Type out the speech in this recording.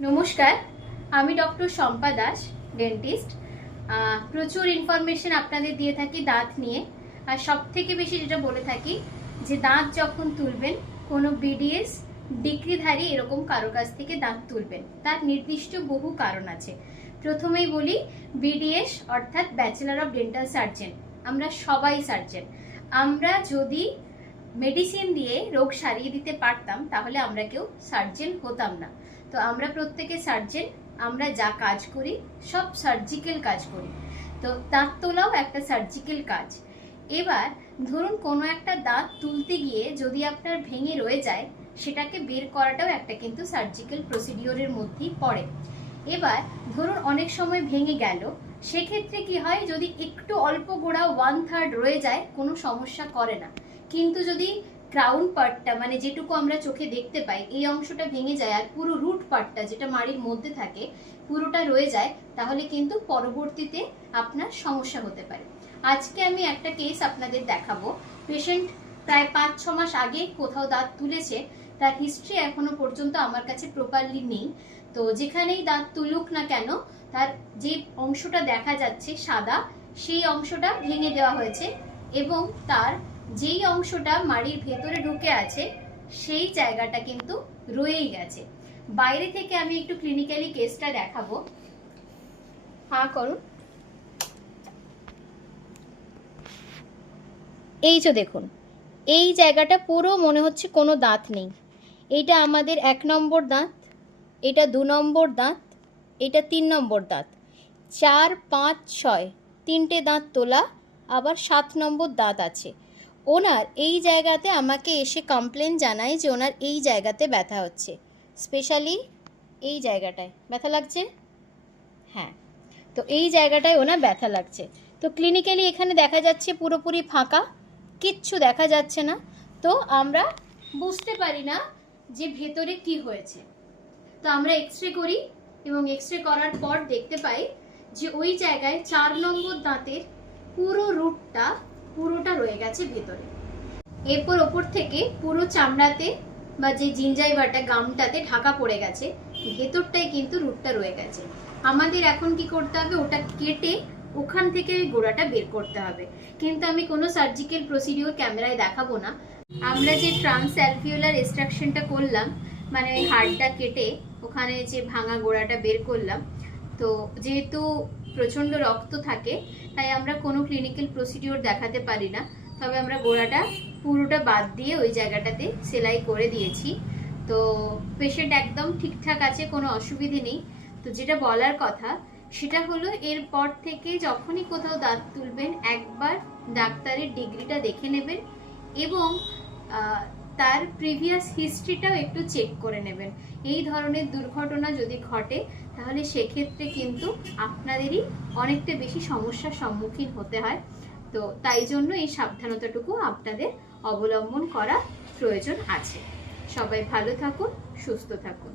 নমস্কার, আমি doctor Shampa Das, dentist. প্রচুর ইনফরমেশন আপনাদের দিয়ে থাকি দাঁত নিয়ে। আর সব থেকে বেশি যেটা বলে থাকি যে দাঁত যখন তুলবেন কোনো বিডিএস ডিগ্রিধারী এরকম কারো কাছ থেকে দাঁত তুলবেন, তার নির্দিষ্ট বহু কারণ আছে। প্রথমেই বলি, বিডিএস অর্থাৎ ব্যাচেলর অফ ডেন্টাল সার্জন। আমরা সবাই সার্জন। আমরা যদি মেডিসিন দিয়ে রোগ সারিয়ে দিতে পারতাম তাহলে আমরা কেউ সার্জন হতাম না। তো আমরা প্রত্যেকে সার্জন। আমরা যা কাজ করি সব সার্জিক্যাল কাজ করি। তো দাঁত তোলাও একটা সার্জিক্যাল কাজ। এবার ধরুন কোনো একটা দাঁত তুলতে গিয়ে যদি আপনার ভেঙে রয়ে যায়, সেটাকে বের করাটাও একটা কিন্তু সার্জিক্যাল প্রসিডিওরের মধ্যেই পড়ে। এবার ধরুন অনেক সময় ভেঙে গেল, সেক্ষেত্রে কি হয়, যদি একটু অল্প গোড়া 1/3 রয়ে যায় কোনো সমস্যা করে না। কিন্তু যদি ক্রাউন পার্টটা মানে যেটুকু আমরা চোখে দেখতে পাই এই অংশটা ভেঙে যায় আর পুরো রুট পার্টটা যেটা মাড়ির মধ্যে থাকে পুরোটা রয়ে যায়, তাহলে কিন্তু পরবর্তীতে আপনার সমস্যা হতে পারে। আজকে আমি একটা কেস আপনাদের দেখাবো। পেশেন্ট প্রায় 5-6 মাস আগে কোথাও দাঁত তুলেছে, তার হিস্ট্রি এখনো পর্যন্ত আমার কাছে প্রপারলি নেই। তো যেখানেই দাঁত তুলুক না কেন, তার যে অংশটা দেখা যাচ্ছে সাদা, সেই অংশটা ভেঙে দেওয়া হয়েছে এবং তার যেই অংশটা মাড়ির ভেতরে ঢুকে আছে সেই জায়গাটা কিন্তু রয়েই গেছে। বাইরে থেকে আমি একটু ক্লিনিক্যালি কেসটা দেখাবো। হ্যাঁ করুন। এই যে দেখুন, এই জায়গাটা পুরো মনে হচ্ছে কোনো দাঁত নেই। এইটা আমাদের 1 নম্বর দাঁত, এটা 2 নম্বর দাঁত, এটা 3 নম্বর দাঁত, 4, 5, 6 তিনটে দাঁত তোলা, আবার 7 নম্বর দাঁত আছে। ওনার এই জায়গাতে আমাকে এসে কমপ্লেন জানায় যে ওনার এই জায়গাতে ব্যথা হচ্ছে, স্পেশালি এই জায়গাটায় ব্যথা লাগছে। হ্যাঁ, তো এই জায়গাটায় ওনার ব্যথা লাগছে। তো ক্লিনিক্যালি এখানে দেখা যাচ্ছে পুরোপুরি ফাঁকা, কিচ্ছু দেখা যাচ্ছে না। তো আমরা বুঝতে পারি না যে ভেতরে কি হয়েছে। তো আমরা এক্সরে করি এবং এক্সরে করার পর দেখতে পাই যে ওই জায়গায় 4 নম্বর দাঁতের পুরো রুটটা পুরোটা রয়ে গেছে ভেতরে। এরপর ওপর থেকে পুরো চামড়াতে বা যে জিঞ্জাইভাটা গামটাতে ঢাকা পড়ে গেছে, ভেতরটাই কিন্তু রুটটা রয়ে গেছে। আমাদের এখন কি করতে হবে, ওটা কেটে ওখান থেকে ওই গোড়াটা বের করতে হবে। কিন্তু আমি কোনো সার্জিক্যাল প্রসিডিওর ক্যামেরায় দেখাবো না। আমরা যে ট্রান্স অ্যালভিওলার এক্সট্রাকশনটা করলাম, মানে ওই হাড়টা কেটে ওখানে যে ভাঙা গোড়াটা বের করলাম, তো যেহেতু প্রচণ্ড রক্ত থাকে তাই আমরা কোনো ক্লিনিক্যাল প্রসিডিওর দেখাতে পারি না। তবে আমরা গোড়াটা পুরোটা বাদ দিয়ে ওই জায়গাটাতে সেলাই করে দিয়েছি। তো পেশেন্ট একদম ঠিকঠাক আছে, কোনো অসুবিধে নেই। তো যেটা বলার কথা সেটা হলো, এরপর থেকে যখনই কোথাও দাঁত তুলবেন একবার ডাক্তারের ডিগ্রিটা দেখে নেবেন এবং তার প্রিভিয়াস হিস্ট্রিটাও একটু চেক করে নেবেন। এই ধরনের দুর্ঘটনা যদি ঘটে তাহলে সেক্ষেত্রে কিন্তু আপনাদেরই অনেকটা বেশি সমস্যার সম্মুখীন হতে হয়। তো তাই জন্য এই সাবধানতাটুকু আপনাদের অবলম্বন করা প্রয়োজন আছে। সবাই ভালো থাকুন, সুস্থ থাকুন।